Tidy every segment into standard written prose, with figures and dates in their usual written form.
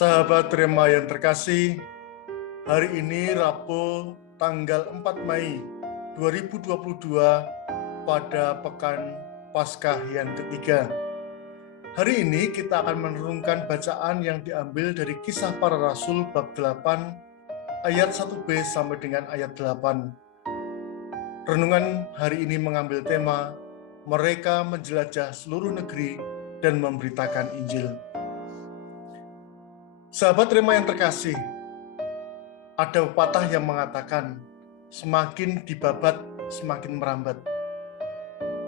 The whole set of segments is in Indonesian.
Sahabat Rema yang terkasih, hari ini Rabu tanggal 4 Mei 2022 pada Pekan Paskah yang ketiga. Hari ini kita akan merenungkan bacaan yang diambil dari Kisah Para Rasul bab 8 ayat 1b sampai dengan ayat 8. Renungan hari ini mengambil tema mereka menjelajah seluruh negeri dan memberitakan Injil. Sahabat Rema yang terkasih, ada pepatah yang mengatakan, semakin dibabat, semakin merambat.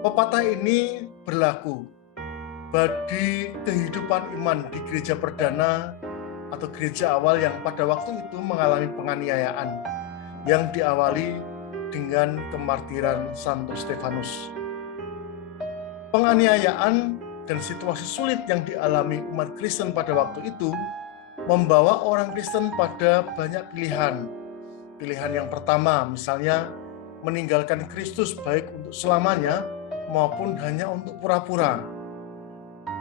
Pepatah ini berlaku bagi kehidupan iman di gereja perdana atau gereja awal yang pada waktu itu mengalami penganiayaan yang diawali dengan kemartiran Santo Stefanus. Penganiayaan dan situasi sulit yang dialami umat Kristen pada waktu itu membawa orang Kristen pada banyak pilihan. Pilihan yang pertama, misalnya meninggalkan Kristus baik untuk selamanya maupun hanya untuk pura-pura.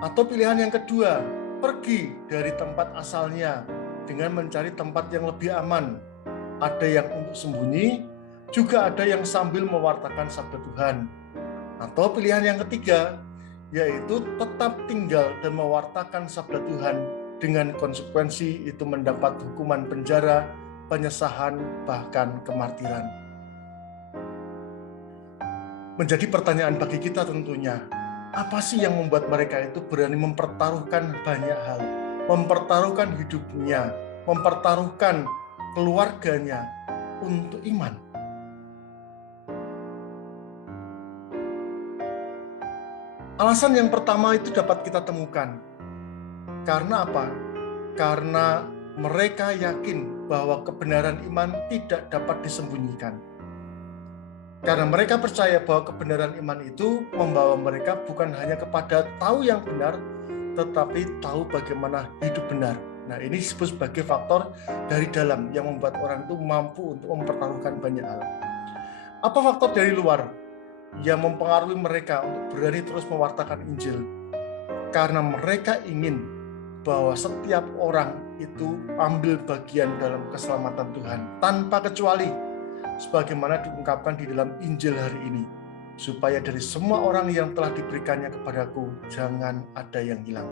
Atau pilihan yang kedua, pergi dari tempat asalnya dengan mencari tempat yang lebih aman. Ada yang untuk sembunyi, juga ada yang sambil mewartakan sabda Tuhan. Atau pilihan yang ketiga, yaitu tetap tinggal dan mewartakan sabda Tuhan dengan konsekuensi itu mendapat hukuman penjara, penyesahan, bahkan kemartiran. Menjadi pertanyaan bagi kita tentunya, apa sih yang membuat mereka itu berani mempertaruhkan banyak hal, mempertaruhkan hidupnya, mempertaruhkan keluarganya untuk iman? Alasan yang pertama itu dapat kita temukan. Karena apa? Karena mereka yakin bahwa kebenaran iman tidak dapat disembunyikan. Karena mereka percaya bahwa kebenaran iman itu membawa mereka bukan hanya kepada tahu yang benar, tetapi tahu bagaimana hidup benar. Nah, ini disebut sebagai faktor dari dalam yang membuat orang itu mampu untuk mempertaruhkan banyak hal. Apa faktor dari luar yang mempengaruhi mereka untuk berani terus mewartakan Injil? Karena mereka ingin bahwa setiap orang itu ambil bagian dalam keselamatan Tuhan tanpa kecuali, sebagaimana diungkapkan di dalam Injil hari ini, supaya dari semua orang yang telah diberikannya kepadaku jangan ada yang hilang.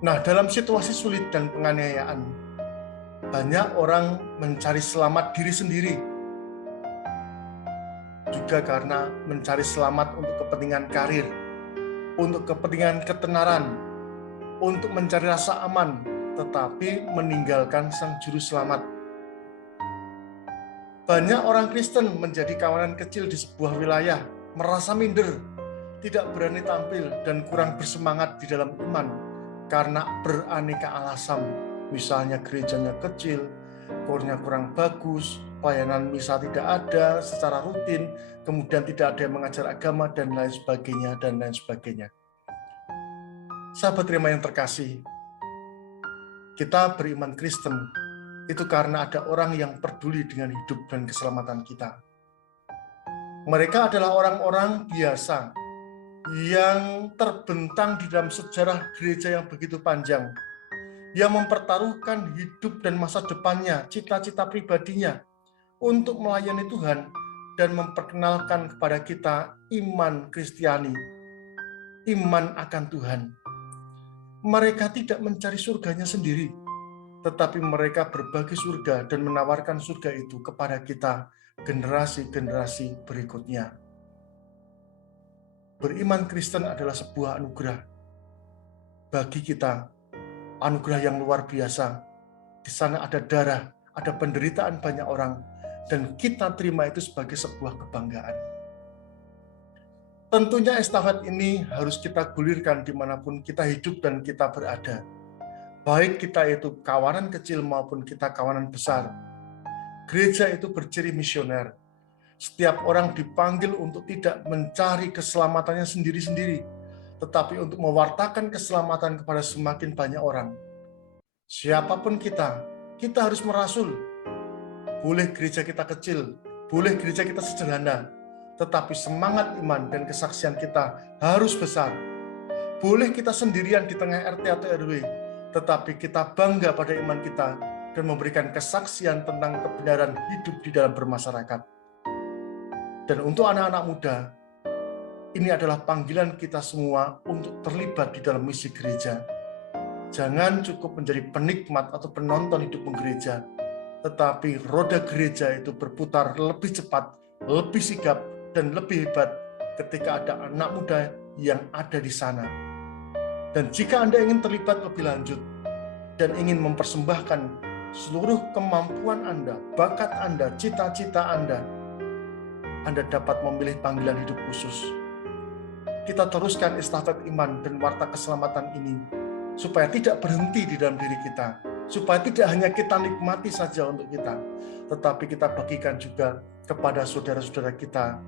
Nah, dalam situasi sulit dan penganiayaan, banyak orang mencari selamat diri sendiri, juga karena mencari selamat untuk kepentingan karir, untuk kepentingan ketenaran, untuk mencari rasa aman, tetapi meninggalkan Sang Juru Selamat. Banyak orang Kristen menjadi kawanan kecil di sebuah wilayah, merasa minder, tidak berani tampil, dan kurang bersemangat di dalam iman karena beraneka alasan. Misalnya gerejanya kecil, kornya kurang bagus, pelayanan misa tidak ada secara rutin, kemudian tidak ada yang mengajar agama, dan lain sebagainya, dan lain sebagainya. Sahabat Rema yang terkasih, kita beriman Kristen itu karena ada orang yang peduli dengan hidup dan keselamatan kita. Mereka adalah orang-orang biasa yang terbentang di dalam sejarah gereja yang begitu panjang, yang mempertaruhkan hidup dan masa depannya, cita-cita pribadinya untuk melayani Tuhan dan memperkenalkan kepada kita iman Kristiani, iman akan Tuhan. Mereka tidak mencari surganya sendiri, tetapi mereka berbagi surga dan menawarkan surga itu kepada kita, generasi-generasi berikutnya. Beriman Kristen adalah sebuah anugerah bagi kita, anugerah yang luar biasa. Di sana ada darah, ada penderitaan banyak orang, dan kita terima itu sebagai sebuah kebanggaan. Tentunya estafet ini harus kita gulirkan dimanapun kita hidup dan kita berada. Baik kita itu kawanan kecil maupun kita kawanan besar. Gereja itu berciri misioner. Setiap orang dipanggil untuk tidak mencari keselamatannya sendiri-sendiri, tetapi untuk mewartakan keselamatan kepada semakin banyak orang. Siapapun kita harus merasul. Boleh gereja kita kecil, boleh gereja kita sederhana, tetapi semangat iman dan kesaksian kita harus besar. Boleh kita sendirian di tengah RT atau RW, tetapi kita bangga pada iman kita dan memberikan kesaksian tentang kebenaran hidup di dalam bermasyarakat. Dan untuk anak-anak muda, ini adalah panggilan kita semua untuk terlibat di dalam misi gereja. Jangan cukup menjadi penikmat atau penonton hidup gereja, tetapi roda gereja itu berputar lebih cepat, lebih sigap, dan lebih hebat ketika ada anak muda yang ada di sana. Dan jika Anda ingin terlibat lebih lanjut dan ingin mempersembahkan seluruh kemampuan Anda, bakat Anda, cita-cita Anda dapat memilih panggilan hidup khusus. Kita teruskan estafet iman dan warta keselamatan ini supaya tidak berhenti di dalam diri kita, supaya tidak hanya kita nikmati saja untuk kita, tetapi kita bagikan juga kepada saudara-saudara kita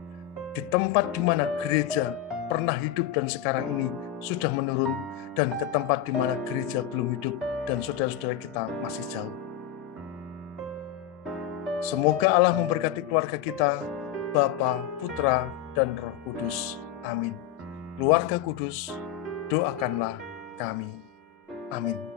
di tempat di mana gereja pernah hidup dan sekarang ini sudah menurun, dan ke tempat di mana gereja belum hidup dan saudara-saudara kita masih jauh. Semoga Allah memberkati keluarga kita, Bapa, Putra, dan Roh Kudus. Amin. Keluarga kudus, doakanlah kami. Amin.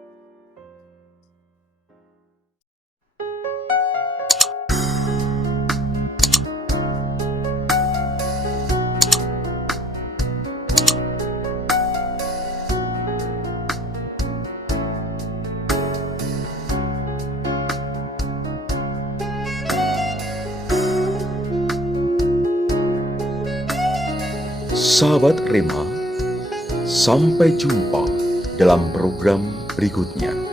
Sahabat Rema, sampai jumpa dalam program berikutnya.